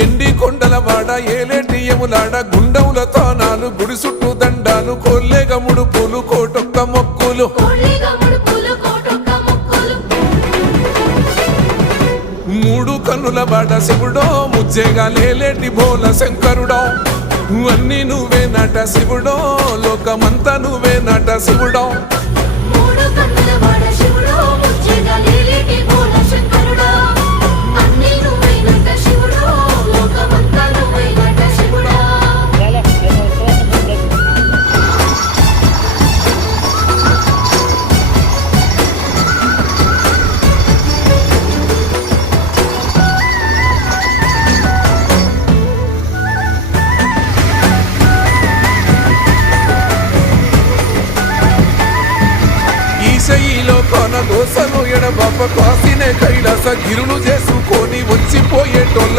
ఎండి కొండల వాడ ఏలేటియములాడ గుండముల తానాలు గుడి చుట్టూ దండాలు కొల్లేగ ముడుపులు కోటొక్క మొక్కులు మూడు కన్నుల వాడ శివుడో ముజ్జేగా లేలేటి బోల శంకరుడో అన్ని నువ్వే నట శివుడో లోకమంతా నువ్వే నట శివుడో ఈశయిలో కొన దోసలు ఎడబాప కాసినే కైలాస గిరులు చేసుకొని వచ్చిపోయేటోళ్ళ